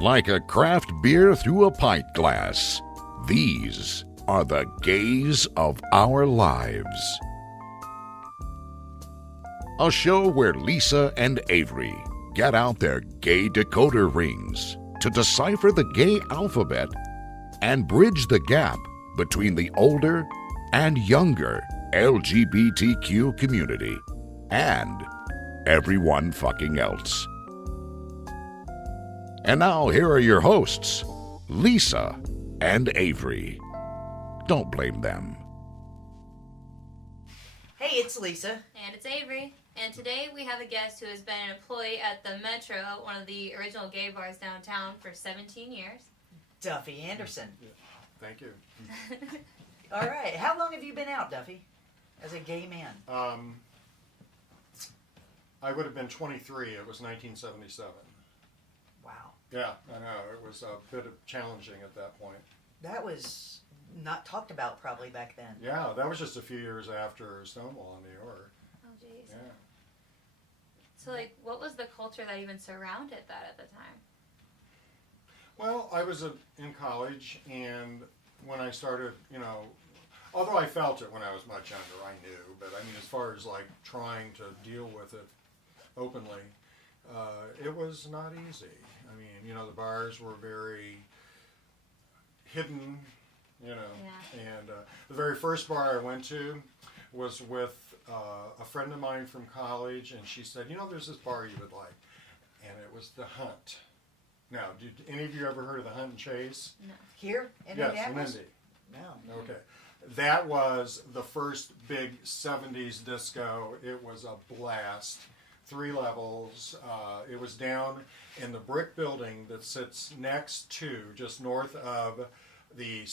Like a craft beer through a pint glass, these are the gays of our lives. A show where Lisa and Avery get out their gay decoder rings to decipher the gay alphabet and bridge the gap between the older and younger LGBTQ community and everyone fucking else. And now here are your hosts, Lisa and Avery. Don't blame them. Hey, it's Lisa. And it's Avery. And today we have a guest who has been an employee at the Metro, one of the original gay bars downtown, for 17 years. Duffy Anderson. Yeah. Thank you. All right. How long have you been out, Duffy, as a gay man? I would have been 23. It was 1977. Wow. Yeah, I know. It was a bit of challenging at that point. That was not talked about probably back then. Yeah, that was just a few years after Stonewall in New York. Oh, jeez. Yeah. So, what was the culture that even surrounded that at the time? Well, I was in college, and when I started, although I felt it when I was much younger, I knew. But I mean, as far as trying to deal with it openly, it was not easy. I mean, the bars were very hidden, Yeah. and the very first bar I went to was with a friend of mine from college, and she said, there's this bar you would like, and it was The Hunt. Now, did any of you ever heard of The Hunt and Chase? No. Here in Yes, in Indianapolis? Indy. No. Okay. That was the first big 70s disco. It was a blast. 3 levels. It was down in the brick building that sits next to, just north of the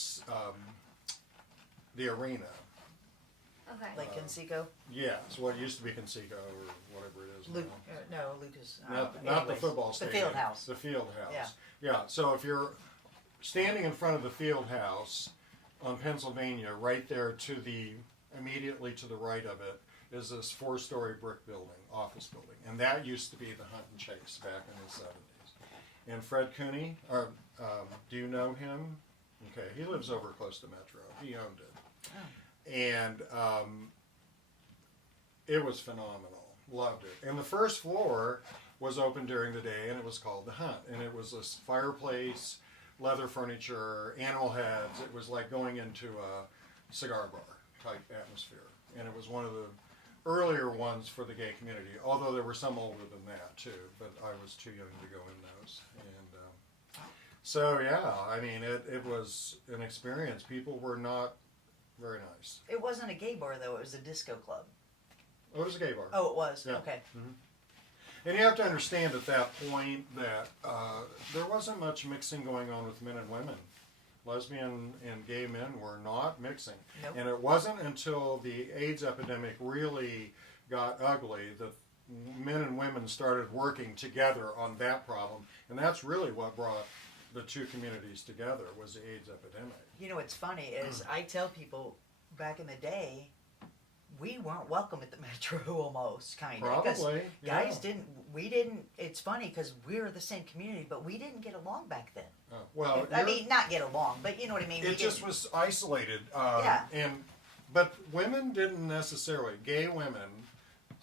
arena. Okay. Like Conseco? Yes, what used to be Conseco or whatever it is Luke, now. no, Lucas. Not the anyways, football The stadium. field house. The field house. Yeah. Yeah, so if you're standing in front of the field house on Pennsylvania, right there immediately to the right of it, is this 4-story brick building, office building. And that used to be the Hunt and Chase back in the 70s. And Fred Cooney, do you know him? Okay, he lives over close to Metro. He owned it. Oh. And it was phenomenal. Loved it. And the first floor was open during the day, and it was called The Hunt. And it was this fireplace, leather furniture, animal heads. It was like going into a cigar bar type atmosphere. And it was one of the earlier ones for the gay community, although there were some older than that too, but I was too young to go in those. And so, yeah, I mean, it was an experience. People were not very nice. It wasn't a gay bar, though. It was a disco club. Oh, it was a gay bar. Oh, it was? Yeah. Okay. Mm-hmm. And you have to understand at that point that there wasn't much mixing going on with men and women. Lesbian and gay men were not mixing. Nope. And it wasn't until the AIDS epidemic really got ugly that men and women started working together on that problem. And that's really what brought the two communities together, was the AIDS epidemic. What's funny is I tell people back in the day, we weren't welcome at the Metro almost, kind of. Probably, yeah. Guys didn't, it's funny because we were the same community, but we didn't get along back then. Well, I mean, not get along, but you know what I mean? it just was isolated. Yeah. But women didn't necessarily, gay women,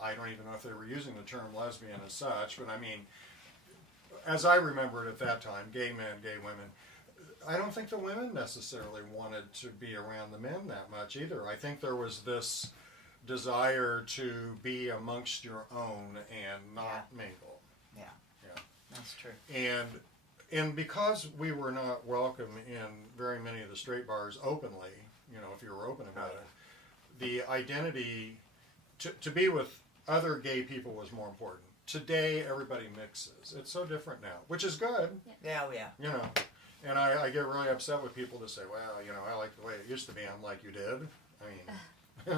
I don't even know if they were using the term lesbian as such, but I mean, as I remember it at that time, gay men, gay women, I don't think the women necessarily wanted to be around the men that much either. I think there was this desire to be amongst your own and not mingle. Yeah. Yeah. That's true. And because we were not welcome in very many of the straight bars openly, if you were open about it, the identity to be with other gay people was more important. Today, everybody mixes. It's so different now, which is good. Yeah, yeah. And I get really upset with people that say, well, I like the way it used to be. I'm like, you did? I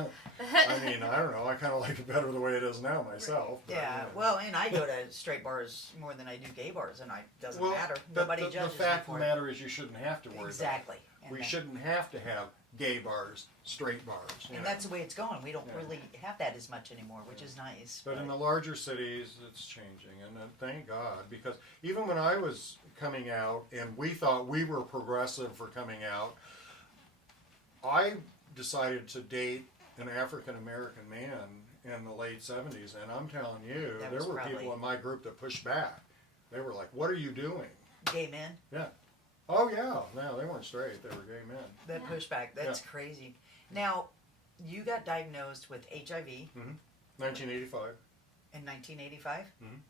mean, I don't know. I kind of like it better the way it is now myself. But, Yeah, well, and I go to straight bars more than I do gay bars, and it doesn't matter. Nobody judges the fact me of for the it. matter is you shouldn't have to worry Exactly. about it. We shouldn't have to have gay bars, straight bars. And know. that's the way it's going. We don't Yeah. really have that as much anymore, which is nice. But in the larger cities, it's changing, and thank God, because even when I was coming out, and we thought we were progressive for coming out, I decided to date an African American man in the late 70s, and I'm telling you, That there was were probably- people in my group that pushed back. They were like, "What are you doing?" Gay men, Yeah. Oh yeah. No, they weren't straight. They were gay men. that Yeah. pushback, that's crazy. Now, you got diagnosed with HIV 1985. in 1985, Mhm.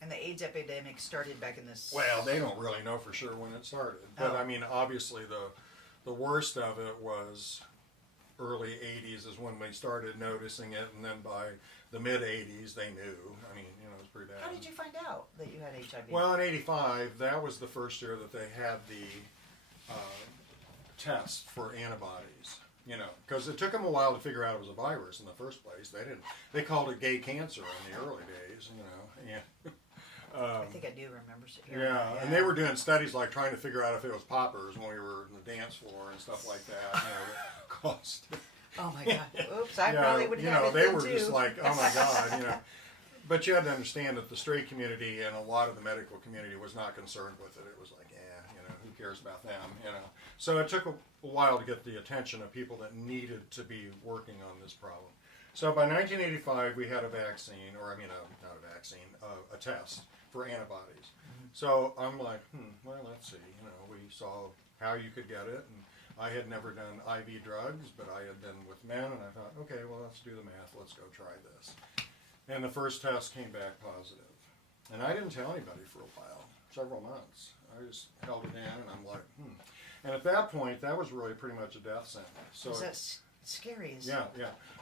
and the AIDS epidemic started back in this. Well, they don't really know for sure when it started, but Oh. I mean, obviously the worst of it was early 80s is when we started noticing it, and then by the mid 80s they knew. I mean, you know, it was pretty bad. How did you find out that you had HIV? Well, in '85, that was the first year that they had the test for antibodies. You know, because it took them a while to figure out it was a virus in the first place. They didn't. They called it gay cancer in the early days. You know, I think I do remember hearing yeah, that, and they were doing studies like trying to figure out if it was poppers when we were in the dance floor and stuff like that. You know, that caused. Oh my God! Oops, I Yeah, probably would you have know, it they then were too. just like, oh my God, you know. But you had to understand that the straight community and a lot of the medical community was not concerned with it. It was like, you know, who cares about them, you know. So it took a while to get the attention of people that needed to be working on this problem. So by 1985, we had a vaccine, or I mean, not a vaccine, a test for antibodies. So I'm like, well, let's see. You know, we saw how you could get it, and I had never done IV drugs, but I had been with men, and I thought, okay, well, let's do the math. Let's go try this. And the first test came back positive. And I didn't tell anybody for a while, several months. I just held it in, and I'm like, And at that point, that was really pretty much a death sentence. So Was that scary? yeah.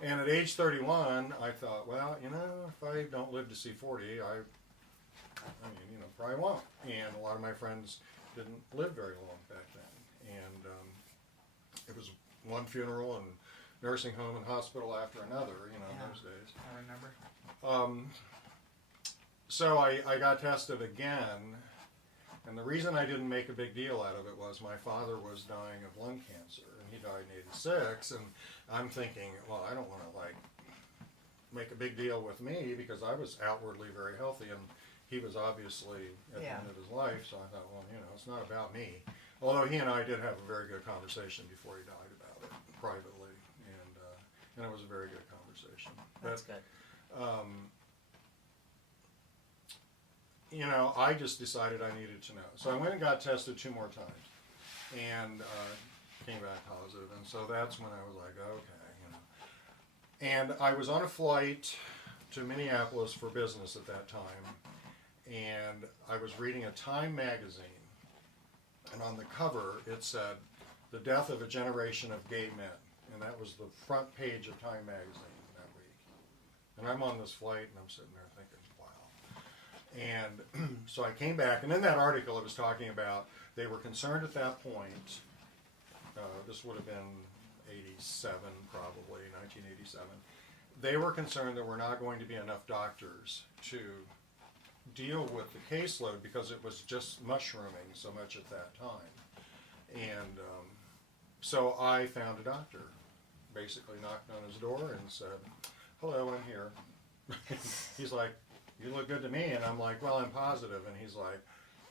And at age 31, I thought, well, you know, if I don't live to see 40, I mean, you know, probably won't. And a lot of my friends didn't live very long back then. And it was one funeral and nursing home and hospital after another, you know, Yeah. those days. I remember. So I got tested again, and the reason I didn't make a big deal out of it was my father was dying of lung cancer, and he died in '86, and I'm thinking, well, I don't want to like make a big deal with me because I was outwardly very healthy, and he was obviously at the end of his life, so I thought, well, you know, it's not about me. Although he and I did have a very good conversation before he died about it privately, and it was a very good conversation. That's good. You know, I just decided I needed to know. So I went and got tested 2 more times, and came back positive. And so that's when I was like, okay, you know. And I was on a flight to Minneapolis for business at that time, and I was reading a Time magazine, and on the cover it said, "The Death of a Generation of Gay Men," and that was the front page of Time magazine that week. And I'm on this flight, and I'm sitting there thinking, and so I came back, and in that article it was talking about they were concerned at that point, this would have been 87 probably, 1987, they were concerned there were not going to be enough doctors to deal with the caseload because it was just mushrooming so much at that time. And so I found a doctor, basically knocked on his door and said, "Hello, I'm here." He's like, "You look good to me," and I'm like, "Well, I'm positive," and he's like,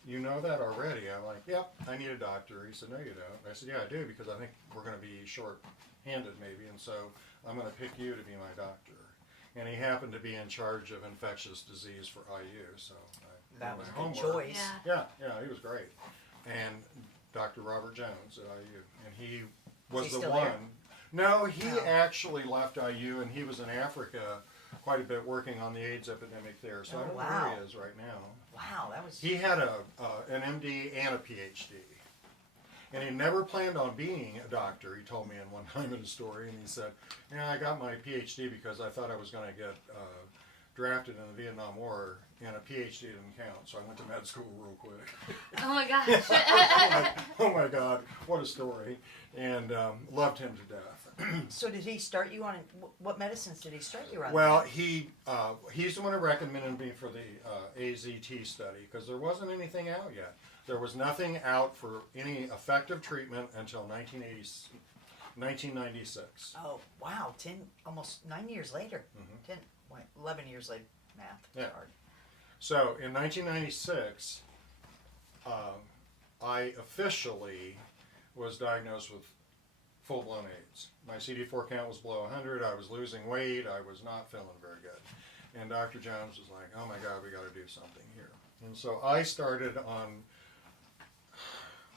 "You know that already?" I'm like, "Yep, I need a doctor." He said, "No, you don't." I said, "Yeah, I do, because I think we're going to be short-handed maybe, and so I'm going to pick you to be my doctor." And he happened to be in charge of infectious disease for IU, so I That did was my a good homework. choice. Yeah. Yeah, he was great. And Dr. Robert Jones at IU, and he was he the still one. there? No, he Oh. actually left IU, and he was in Africa quite a bit working on the AIDS epidemic there. So I Oh, don't know where wow. he is right now. Wow, that was. He had an MD and a PhD. And he never planned on being a doctor, he told me in one time in a story. And he said, "Yeah, I got my PhD because I thought I was going to get drafted in the Vietnam War, and a PhD didn't count, so I went to med school real quick." Oh my gosh. Oh my God, what a story. And loved him to death. So did he start you on? What medicines did he start you on? Well, he's the one who recommended me for the AZT study because there wasn't anything out yet. There was nothing out for any effective treatment until 1980, 1996. Oh, wow. Almost 9 years later. Mhm. 11 years later. Math. Yeah. Hard. So in 1996, I officially was diagnosed with full-blown AIDS. My CD4 count was below 100. I was losing weight. I was not feeling very good. And Dr. Jones was like, oh my God, we got to do something here. And so I started on,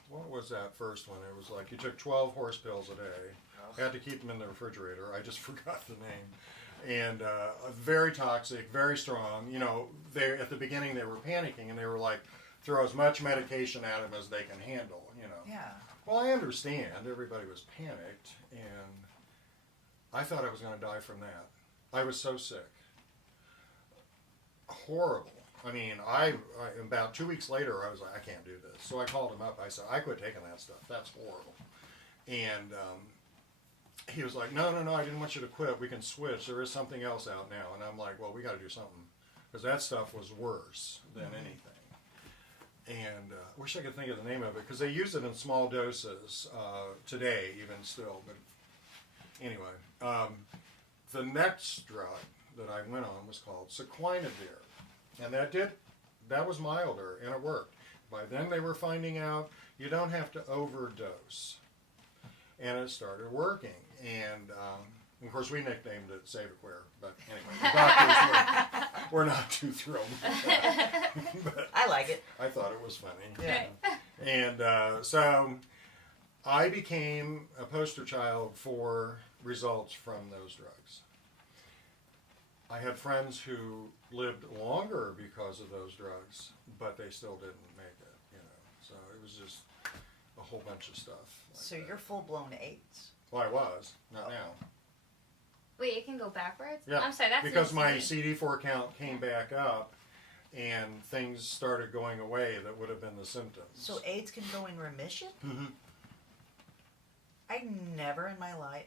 what was that first one? It was like you took 12 horse pills a day. Had to keep them in the refrigerator. I just forgot the name. And very toxic, very strong. You know, at the beginning they were panicking and they were like, throw as much medication at them as they can handle, you know. Yeah. Well, I understand. Everybody was panicked, and I thought I was going to die from that. I was so sick. Horrible. I mean, about 2 weeks later, I was like, I can't do this. So I called him up. I said, I quit taking that stuff. That's horrible. And he was like, no, I didn't want you to quit. We can switch. There is something else out now. And I'm like, well, we got to do something. Because that stuff was worse than anything. And I wish I could think of the name of it, because they use it in small doses today, even still. But anyway, the next drug that I went on was called Sequinavir. And that was milder, and it worked. By then they were finding out you don't have to overdose. And it started working. And of course, we nicknamed it Save-A-Queer. But anyway, the doctors were not too thrilled with that. But I like it. I thought it was funny. Yeah. And so I became a poster child for results from those drugs. I had friends who lived longer because of those drugs, but they still didn't make it, you know. So it was just a whole bunch of stuff. Like So that. you're full-blown AIDS. Well, I was, not now. Wait, it can go backwards? Yeah, I'm sorry, that's because my insane. CD4 count came back up, and things started going away that would have been the symptoms. So AIDS can go in remission? Mhm. I never in my life.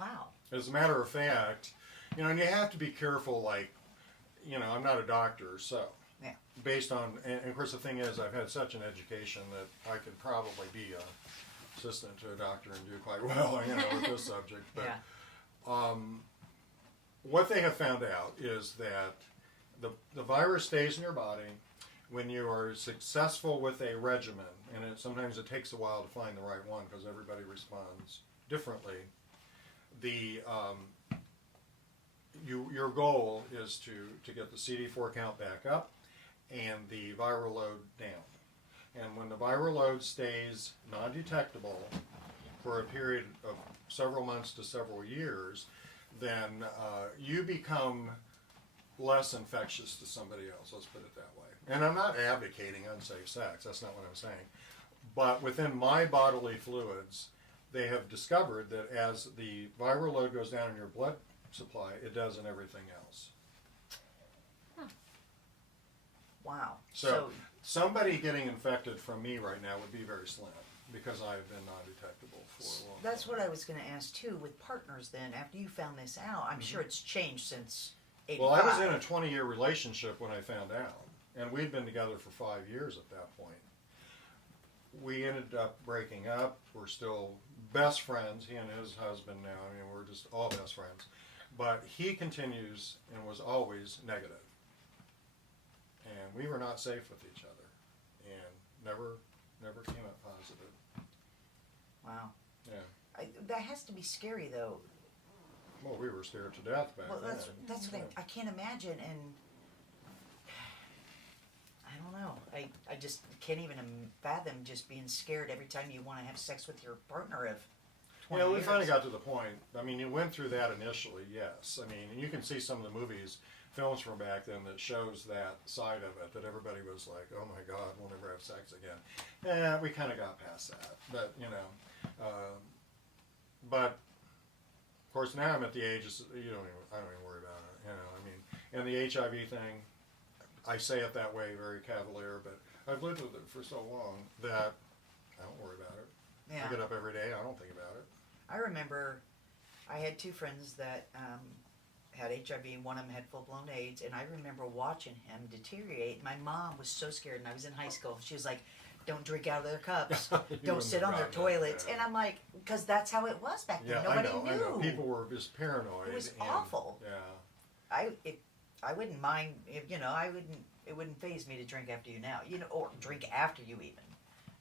Wow. As a matter of fact, you know, and you have to be careful, like, you know, I'm not a doctor, so Yeah. based on, and of course the thing is, I've had such an education that I could probably be a assistant to a doctor and do quite well, you know, with this subject. But Yeah. what they have found out is that the virus stays in your body when you are successful with a regimen, and sometimes it takes a while to find the right one because everybody responds differently. Your goal is to get the CD4 count back up and the viral load down. And when the viral load stays non-detectable for a period of several months to several years, then you become less infectious to somebody else, let's put it that way. And I'm not advocating unsafe sex, that's not what I'm saying. But within my bodily fluids, they have discovered that as the viral load goes down in your blood supply, it does in everything else. Wow. So somebody getting infected from me right now would be very slim because I've been non-detectable for a long time. That's what I was going to ask too. With partners, then after you found this out, I'm sure it's changed since '85. Well, I was in a 20-year relationship when I found out, and we'd been together for 5 years at that point. We ended up breaking up. We're still best friends, he and his husband now. I mean, we're just all best friends. But he continues and was always negative. And we were not safe with each other, and never came up positive. Wow. Yeah. That has to be scary, though. Well, we were scared to death back Well, then. that's what I can't imagine, and I don't know. I just can't even fathom just being scared every time you want to have sex with your partner of 20 Yeah, we years. finally got to the point. I mean, you went through that initially, yes. I mean, and you can see some of the movies, films from back then that shows that side of it, that everybody was like, oh my God, we'll never have sex again. Yeah, we kind of got past that. But, you know, but of course now I'm at the age, I don't even worry about it, you know, I mean, and the HIV thing, I say it that way, very cavalier, but I've lived with it for so long that I don't worry about it. Yeah. I get up every day, I don't think about it. I remember I had two friends that had HIV. One of them had full-blown AIDS, and I remember watching him deteriorate. My mom was so scared, and I was in high school. She was like, don't drink out of their cups, You don't wouldn't sit have on their gotten that, toilets. yeah. And I'm like, because that's how it was back then. Yeah, Nobody I knew. know. People were just paranoid. It was and, awful. Yeah. I wouldn't mind if, it wouldn't faze me to drink after you now, or drink after you even.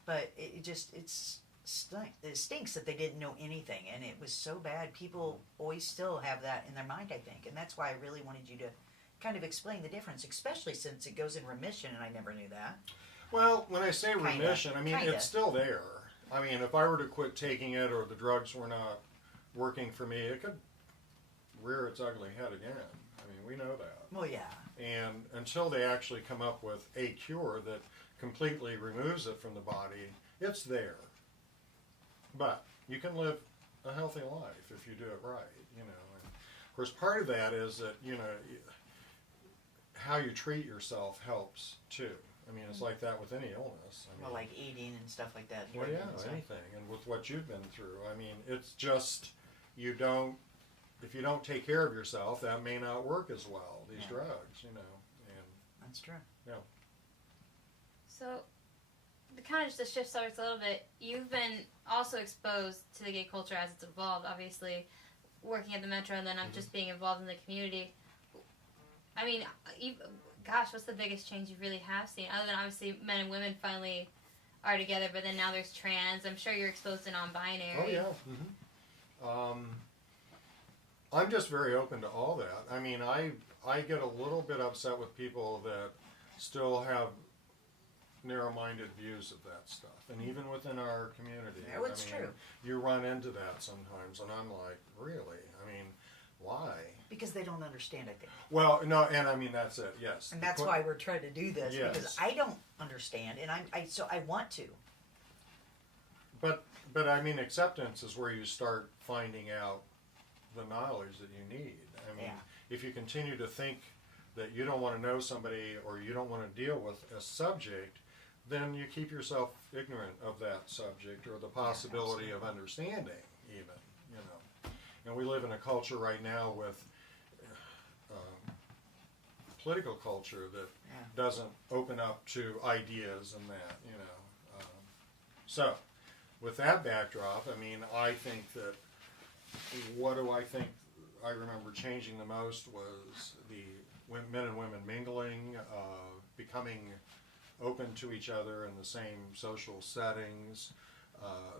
But it stinks that they didn't know anything, and it was so bad. People always still have that in their mind, I think, and that's why I really wanted you to kind of explain the difference, especially since it goes in remission, and I never knew that. Well, when I say Kinda, remission, I mean kinda. it's still there. I mean, if I were to quit taking it or the drugs were not working for me, it could rear its ugly head again. I mean, we know that. Well, yeah. And until they actually come up with a cure that completely removes it from the body, it's there. But you can live a healthy life if you do it right, And of course, part of that is that, how you treat yourself helps too. I mean, it's like that with any illness. I mean, Well, like eating and stuff like that. well, drinking yeah, and stuff. anything. And with what you've been through, I mean, it's just, if you don't take care of yourself, that may not work as well, these Yeah. drugs, and That's true. So, to kind of just to shift subjects a little bit, you've been also exposed to the gay culture as it's evolved, obviously, working at the Metro and then just being involved in the community. I mean, gosh, what's the biggest change you really have seen? Other than obviously men and women finally are together, but then now there's trans. I'm sure you're exposed to non-binary. Oh yeah. I'm just very open to all that. I mean, I get a little bit upset with people that still have narrow-minded views of that stuff, and even within our community. Yeah, it's true. You run into that sometimes, and I'm like, really? I mean, why? Because they don't understand, I think. Well, no, and I mean that's it. Yes. And that's why we're trying to do this, Yes. because I don't understand, and so I want to. But I mean, acceptance is where you start finding out the knowledge that you need. I mean, if you continue to think that you don't want to know somebody or you don't want to deal with a subject, then you keep yourself ignorant of that subject or the possibility of understanding even, And we live in a culture right now with political culture that doesn't open up to ideas and that, So, with that backdrop, I mean, I think that what do I think I remember changing the most was the men and women mingling, becoming open to each other in the same social settings.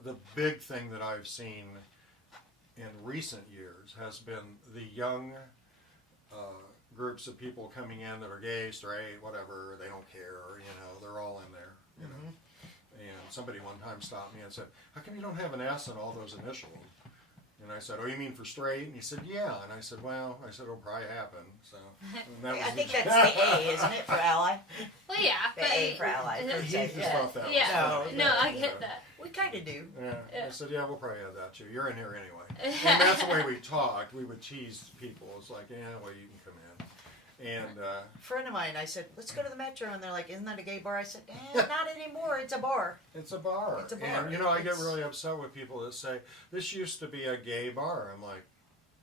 The big thing that I've seen in recent years has been the young groups of people coming in that are gay, straight, whatever, they don't care, they're all in there, And somebody one time stopped me and said, how come you don't have an S in all those initials? And I said, oh, you mean for straight? And he said, yeah. And I said, well, it'll probably happen. So and that was I think that's the A, isn't it, for ally? Well, yeah. The but A for ally. Yeah. per He se, just yeah. thought that was Yeah. funny. No, I get that. We kind of do. Yeah. I said, yeah, we'll probably have that too. You're in here anyway. And that's the way we talked. We would tease people. It's like, yeah, well, you can come in. And A friend of mine, I said, let's go to the Metro. And they're like, isn't that a gay bar? I said, not anymore. It's a bar. it's a bar. It's a bar. And, I get It's- really upset with people that say, this used to be a gay bar. I'm like,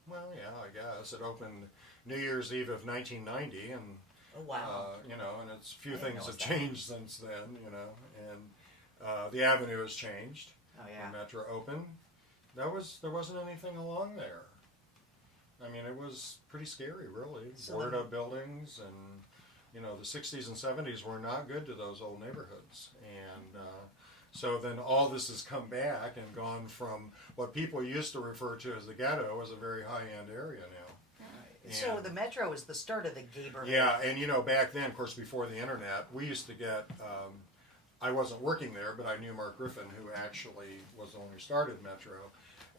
well, yeah, I guess. It opened New Year's Eve of 1990, and Oh, wow. and it's few I didn't things know have that. changed since then, and the avenue has changed. Oh, yeah. The Metro opened. There wasn't anything along there. I mean, it was pretty scary, really. So Boarded then- up buildings, and the 60s and 70s were not good to those old neighborhoods, and so then all this has come back and gone from what people used to refer to as the ghetto as a very high-end area now. So And- the Metro was the start of the gay bar. Yeah, and back then, of course, before the internet, we used to get, I wasn't working there, but I knew Mark Griffin, who actually was the one who started Metro,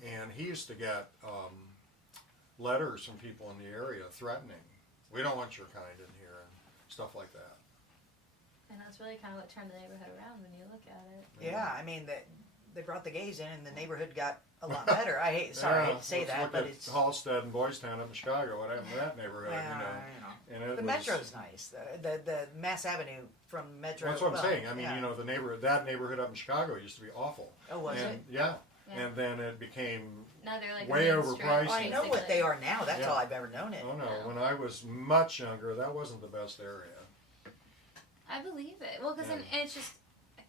and he used to get letters from people in the area threatening, we don't want your kind in here, and stuff like that. And that's really kind of what turned the neighborhood around when you look at it. Yeah, I mean, they brought the gays in and the neighborhood got a lot better. I hate to say let's that, look but at it's... Halstead and Boys Town up in Chicago, what happened to that neighborhood, And it The was, Metro's nice. The Mass Avenue from Metro. That's what I'm well, saying. I mean, yeah. that neighborhood up in Chicago used to be awful. Oh, was and, it? Yeah. Yeah. And then it became Now they're like way a main strip, overpriced. Well, I know what they are now. That's Yeah. all I've ever known it. Oh no, when I was much younger, that wasn't the best area. I believe it. Well, because Yeah. and it's just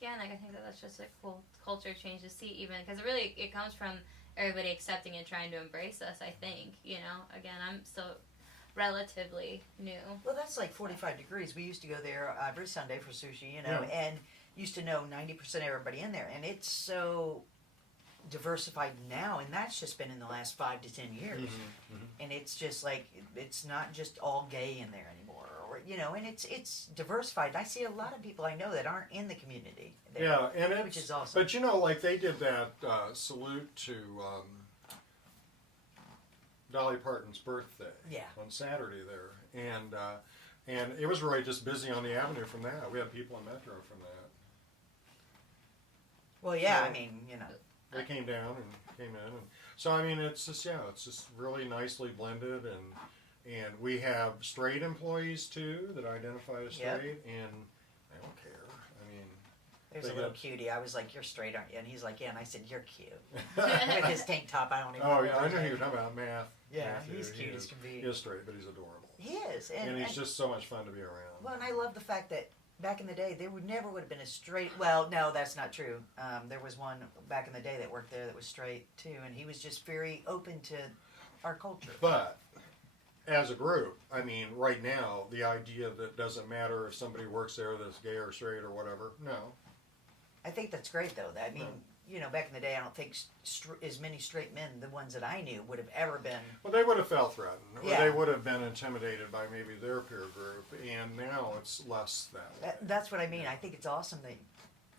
again, like I think that's just a cool culture change to see, even because it comes from everybody accepting and trying to embrace us. I think again, I'm still relatively new. Well, that's like 45 degrees. We used to go there every Sunday for sushi, Yeah. and used to know 90% of everybody in there, and it's so diversified now, and that's just been in the last 5 to 10 years. And it's just like it's not just all gay in there anymore, and it's diversified. I see a lot of people I know that aren't in the community there, Yeah, and which is awesome. But like they did that salute to Dolly Parton's birthday on Saturday there, and it was really just busy on the avenue from that. We had people in Metro from that. Well, yeah, So- I mean, They came down and came in, and so I mean it's just really nicely blended, and we have straight employees too that identify as Yep. straight, and they don't care. I mean, there's they a little got- cutie. I was like, "You're straight, aren't you?" And he's like, "Yeah." And I said, "You're cute." With his tank top, I don't even. Oh know yeah, what I his know who name you're is. talking about, Math. Yeah, Matthew, he's he cute is- as can be. He is straight, but he's adorable, He is, and he's just so much fun to be around. well, and I love the fact that back in the day, there never would have been a straight. Well, no, that's not true. There was one back in the day that worked there that was straight too, and he was just very open to our culture. But as a group, I mean, right now, the idea that it doesn't matter if somebody works there that's gay or straight or whatever, no. I think that's great, though. That I mean, back in the day, I don't think as many straight men, the ones that I knew, would have ever been. Well, they would have felt threatened, or Yeah. they would have been intimidated by maybe their peer group, and now it's less that way. That's what I mean. I think it's awesome that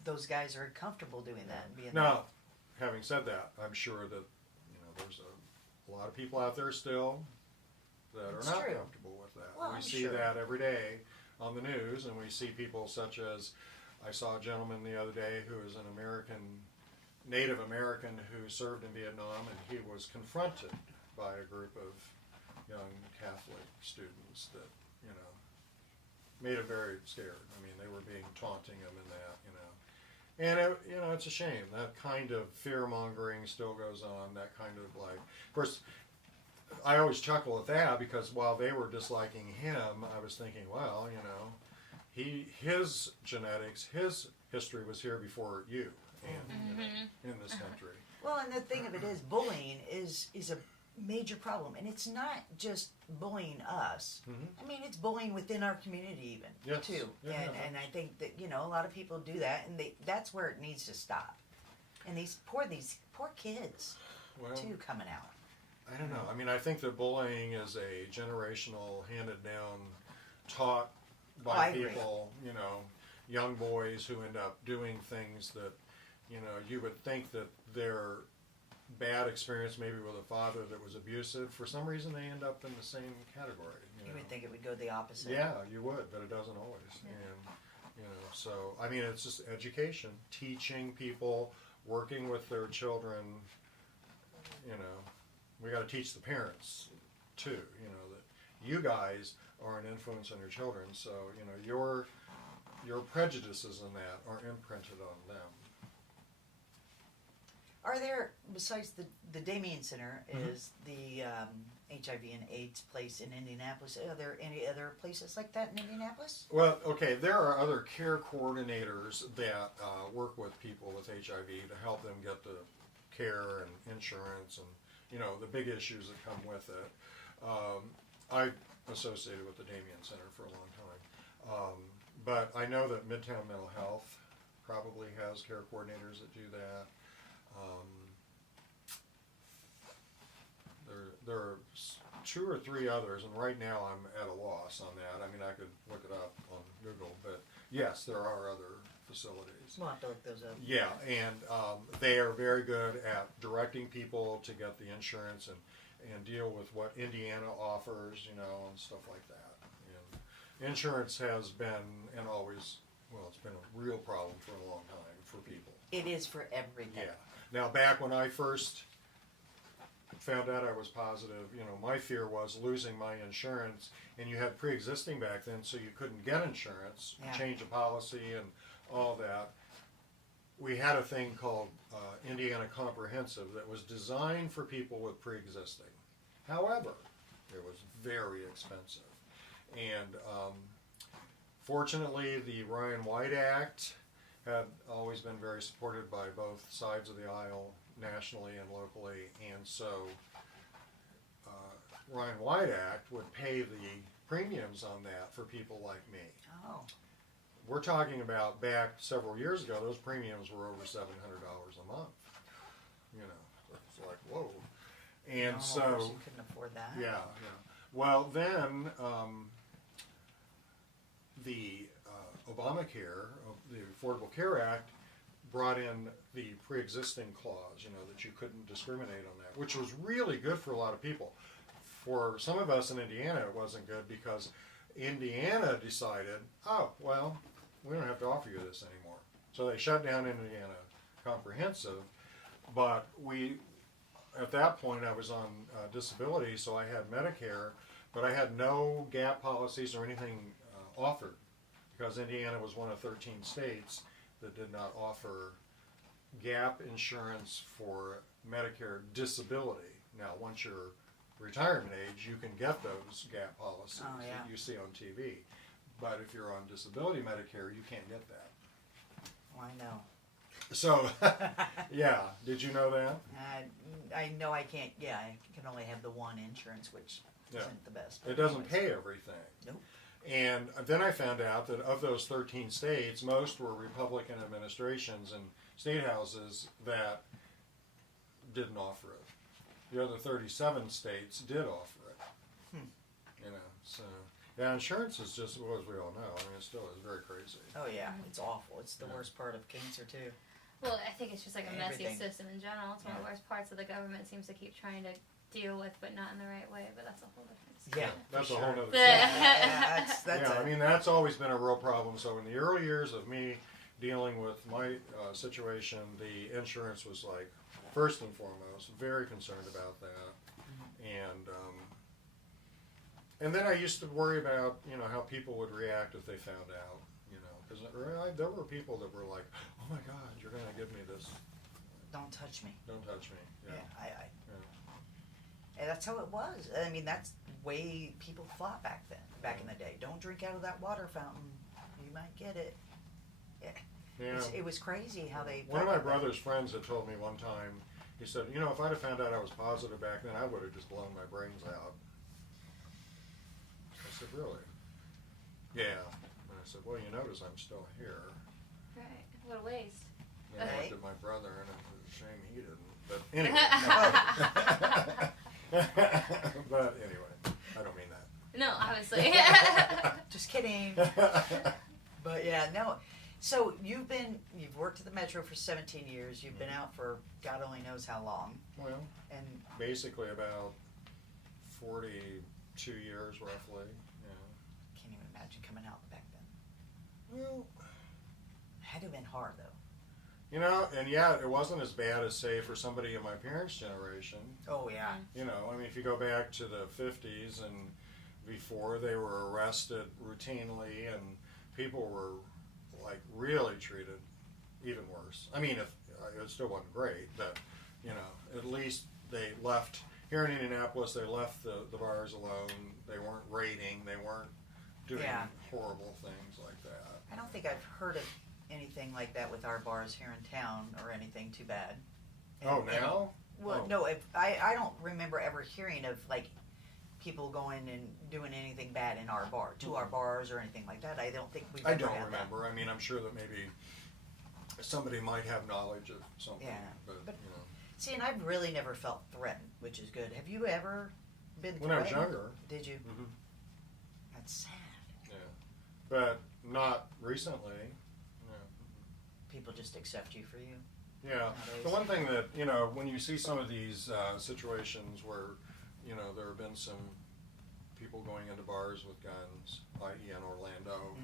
those guys are comfortable doing that and being. Now, having said that, I'm sure that there's a lot of people out there still that are It's not true. comfortable with that. Well, we I'm see sure. that every day on the news, and we see people such as I saw a gentleman the other day who is an Native American who served in Vietnam, and he was confronted by a group of young Catholic students that made him very scared. I mean, they were being taunting him and that, and it's a shame that kind of fear mongering still goes on. That kind of like, of course, I always chuckle at that because while they were disliking him, I was thinking, well, his genetics, his history was here before you and in this country. Well, and the thing of it is, bullying is a major problem, and it's not just bullying us. I mean, it's bullying within our community even Yes. too. Yeah. And I think that a lot of people do that, and that's where it needs to stop. And these poor kids Well, too coming out. I don't know. I mean, I think that bullying is a generational, handed down, taught I by agree. people, young boys who end up doing things that, you would think that their bad experience maybe with a father that was abusive, for some reason they end up in the same category. You would think it would go the opposite. Yeah, you would, but it doesn't always. And, so, I mean, it's just education, teaching people, working with their children, we got to teach the parents too, that you guys are an influence on your children, so, your prejudices in that are imprinted on them. Are there, besides the Damien Center, is the HIV and AIDS place in Indianapolis? Are there any other places like that in Indianapolis? Well, okay, there are other care coordinators that work with people with HIV to help them get the care and insurance and, the big issues that come with it. I associated with the Damien Center for a long time. But I know that Midtown Mental Health probably has care coordinators that do that. There are 2 or 3 others, and right now I'm at a loss on that. I mean, I could look it up on Google, but yes, there are other facilities. We'll have to look those up. Yeah, and they are very good at directing people to get the insurance and deal with what Indiana offers, and stuff like that. And insurance has been and always, it's been a real problem for a long time for people. It is for everything. Yeah. Now, back when I first found out I was positive, my fear was losing my insurance, and you had pre-existing back then, so you couldn't get insurance, Yeah. change a policy and all that. We had a thing called Indiana Comprehensive that was designed for people with pre-existing. However, it was very expensive. And fortunately, the Ryan White Act had always been very supported by both sides of the aisle, nationally and locally, and so Ryan White Act would pay the premiums on that for people like me. Oh, We're talking about back several years ago, those premiums were over $700 a month. You know, it's like, whoa. And no, so, you couldn't afford that. yeah. Well, then the Obamacare, the Affordable Care Act, brought in the pre-existing clause, you know, that you couldn't discriminate on that, which was really good for a lot of people. For some of us in Indiana, it wasn't good because Indiana decided, oh, well, we don't have to offer you this anymore. So they shut down Indiana Comprehensive, but at that point I was on disability, so I had Medicare, but I had no gap policies or anything offered because Indiana was one of 13 states that did not offer gap insurance for Medicare disability. Now, once you're retirement age, you can get those gap policies that you see on TV. But if you're on disability Medicare, you can't get that. Well, I know. So, yeah, did you know that? I know I can't. Yeah, I can only have the one insurance, which isn't the best. It doesn't pay everything. Nope. And then I found out that of those 13 states, most were Republican administrations and state houses that didn't offer it. The other 37 states did offer it. You know, so yeah, insurance is just, well, as we all know, I mean, it still is very crazy. Oh yeah, it's awful. It's the worst part of cancer too. Well, I think it's just like a messy Everything. system in general. It's one of the worst parts that the government seems to keep trying to deal with, but not in the right way. But that's a whole different story. Yeah, That's for a whole sure. nother Yeah. That's I mean, that's always been a real problem. So in the early years of me dealing with my situation, the insurance was like, first and foremost, very concerned about that. And then I used to worry about, you know, how people would react if they found out, you know, because there were people that were like, oh my God, you're going to give me this. Don't touch me. Don't touch me. Yeah, Yeah. And that's how it was. I mean, that's the way people thought back then, back in the day. Don't drink out of that water fountain. You might get it. Yeah. It was crazy how they. One of my thought about brother's friends had told me one time, he said, you know, if I'd have found out I was positive back then, I would have just blown my brains out. I said, really? Yeah. And I said, well, you notice I'm still here. Right. What a waste. And I Right. looked at my brother, and it was a shame he didn't. But anyway. But anyway, I don't mean that. No, obviously. Just kidding. But yeah, no. So you've worked at the Metro for 17 years. You've been out for God only knows how long. Well, And basically about 42 years roughly. Yeah. can't even imagine coming out back then. Well, It had to have been hard though. you know, and yeah, it wasn't as bad as say for somebody in my parents' generation. Oh yeah. You know, I mean, if you go back to the 50s and before, they were arrested routinely, and people were like really treated even worse. I mean, it still wasn't great, but you know, at least they left here in Indianapolis. They left the bars alone. They weren't raiding. They weren't doing horrible things like that. I don't think I've heard of anything like that with our bars here in town or anything too bad. Oh, now? Well, Oh. no, I don't remember ever hearing of like people going and doing anything bad in our bar, to our bars or anything like that. I don't think we've I ever don't had remember. I mean, I'm sure that maybe somebody might have knowledge of something. Yeah, But but- you know, that. See, and I've really never felt threatened, which is good. Have you ever been when I was threatened? younger. Did you? Mhm. That's sad. Yeah, but not recently. Yeah. People just accept you for you. Yeah, Nowadays. the one thing that, you know, when you see some of these situations where, you know, there have been some people going into bars with guns, i.e. in Orlando,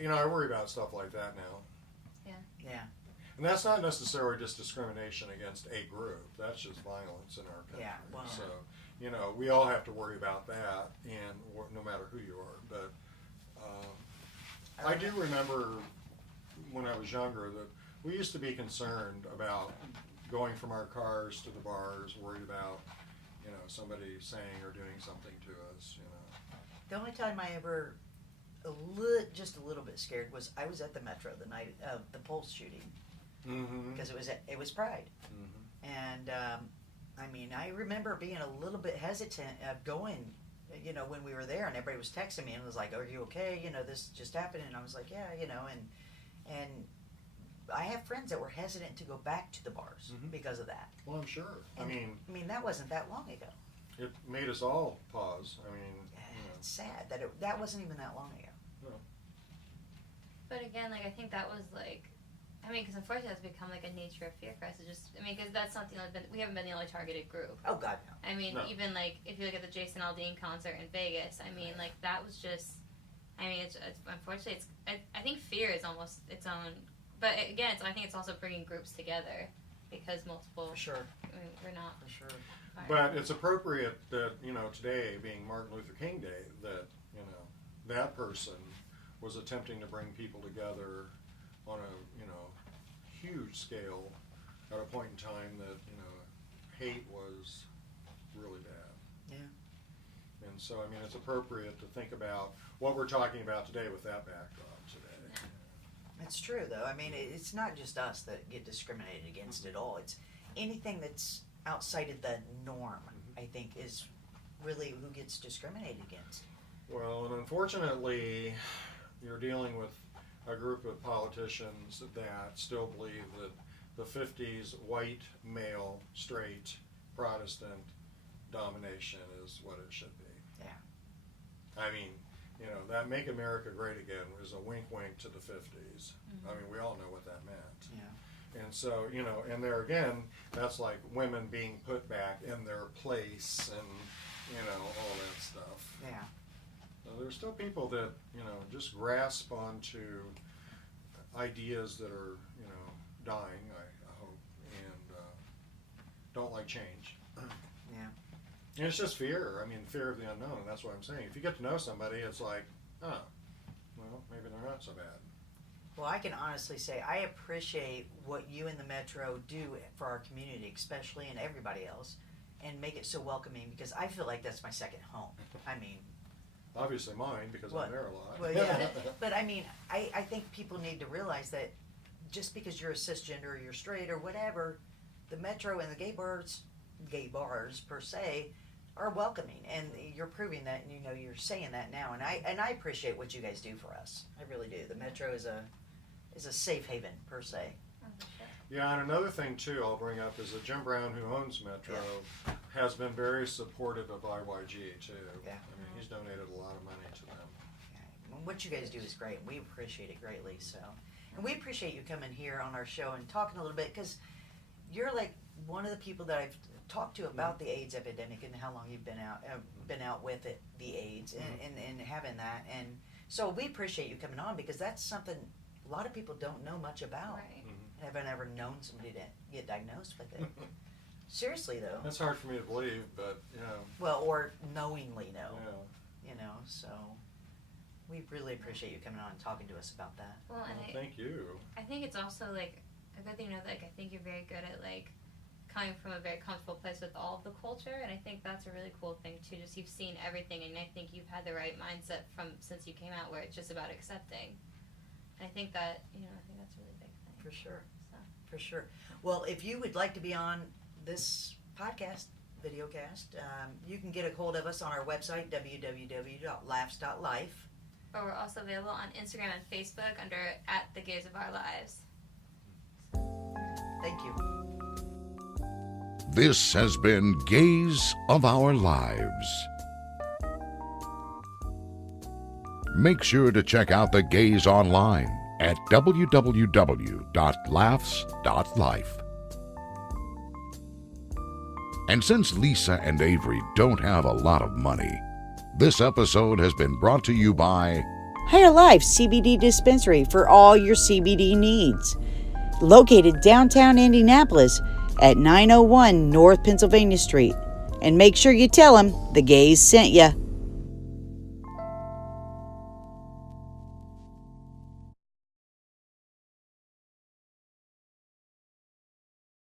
you know, I worry about stuff like that now. Yeah. And that's not necessarily just discrimination against a group. That's just violence in our country. Yeah, well. So, you know, we all have to worry about that, and no matter who you are. But I do remember when I was younger that we used to be concerned about going from our cars to the bars, worried about, you know, somebody saying or doing something to us, you know. The only time I ever just a little bit scared was I was at the Metro the night of the Pulse shooting because it was Pride, and I mean I remember being a little bit hesitant of going, you know, when we were there and everybody was texting me and was like, "Are you okay? You know, this just happened," and I was like, "Yeah, you know," and I have friends that were hesitant to go back to the bars because of that. Well, I'm sure. And, I mean that wasn't that long ago. It made us all pause. I mean, it's sad that that wasn't even that long ago. But again, like I think that was like, I mean, because unfortunately it's become like a nature of fear for us. It just, I mean, because that's not the only, we haven't been the only targeted group. Oh God, no. I mean, even like if you look at the Jason Aldean concert in Vegas, I mean, like that was just, I mean, it's unfortunately, I think fear is almost its own. But again, I think it's also bringing groups together because multiple. For sure. I mean, we're not. For sure. But it's appropriate that, you know, today being Martin Luther King Day, that, you know, that person was attempting to bring people together on a, you know, huge scale at a point in time that, you know, hate was really bad. Yeah. And so, I mean, it's appropriate to think about what we're talking about today with that backdrop today. It's true, though. I mean, it's not just us that get discriminated against at all. It's anything that's outside of the norm, I think, is really who gets discriminated against. Well, and unfortunately, you're dealing with a group of politicians that still believe that the 50s white, male, straight, Protestant domination is what it should be. Yeah. I mean, you know, that Make America Great Again was a wink-wink to the 50s. I mean, we all know what that meant. Yeah. And so, you know, and there again, that's like women being put back in their place and, you know, all that stuff. Yeah. So there's still people that, you know, just grasp onto ideas that are, you know, dying, I hope, and don't like change. Yeah. And it's just fear. I mean, fear of the unknown, and that's what I'm saying. If you get to know somebody, it's like, oh, well, maybe they're not so bad. Well, I can honestly say I appreciate what you and the Metro do for our community, especially and everybody else, and make it so welcoming because I feel like that's my second home. I mean, obviously mine, because I'm there a lot. Well, yeah. But I mean, I think people need to realize that just because you're a cisgender or you're straight or whatever, the Metro and the gay bars per se, are welcoming, and you're proving that. And, you know, you're saying that now, and I appreciate what you guys do for us. I really do. The Metro is a safe haven per se. Yeah, and another thing too I'll bring up is that Jim Brown, who owns Metro, has been very supportive of IYG too. Yeah. I mean, he's donated a lot of money to them. Yeah. What you guys do is great. We appreciate it greatly. So, and we appreciate you coming here on our show and talking a little bit because you're like one of the people that I've talked to about the AIDS epidemic and how long you've been out with it, the AIDS, and having that. And so we appreciate you coming on because that's something a lot of people don't know much about. Right. Haven't ever known somebody to get diagnosed with it. Seriously though. That's hard for me to believe, but you know. Well, or knowingly know. Yeah. You know, so we really appreciate you coming on and talking to us about that. Well, and Well, thank you. I think it's also like a good thing to know that like I think you're very good at like coming from a very comfortable place with all of the culture, and I think that's a really cool thing too. Just you've seen everything, and I think you've had the right mindset from since you came out, where it's just about accepting. And I think that I think that's a really big thing. For sure. So. For sure. Well, if you would like to be on this podcast, videocast, you can get a hold of us on our website, www.laughs.life. But we're also available on Instagram and Facebook under @thegaysofOurLives. Thank you. This has been Gays of Our Lives. Make sure to check out the Gays online at www.laughs.life. And since Lisa and Avery don't have a lot of money, this episode has been brought to you by Higher Life CBD Dispensary for all your CBD needs. Located downtown Indianapolis at 901 North Pennsylvania Street. And make sure you tell them the Gays sent you.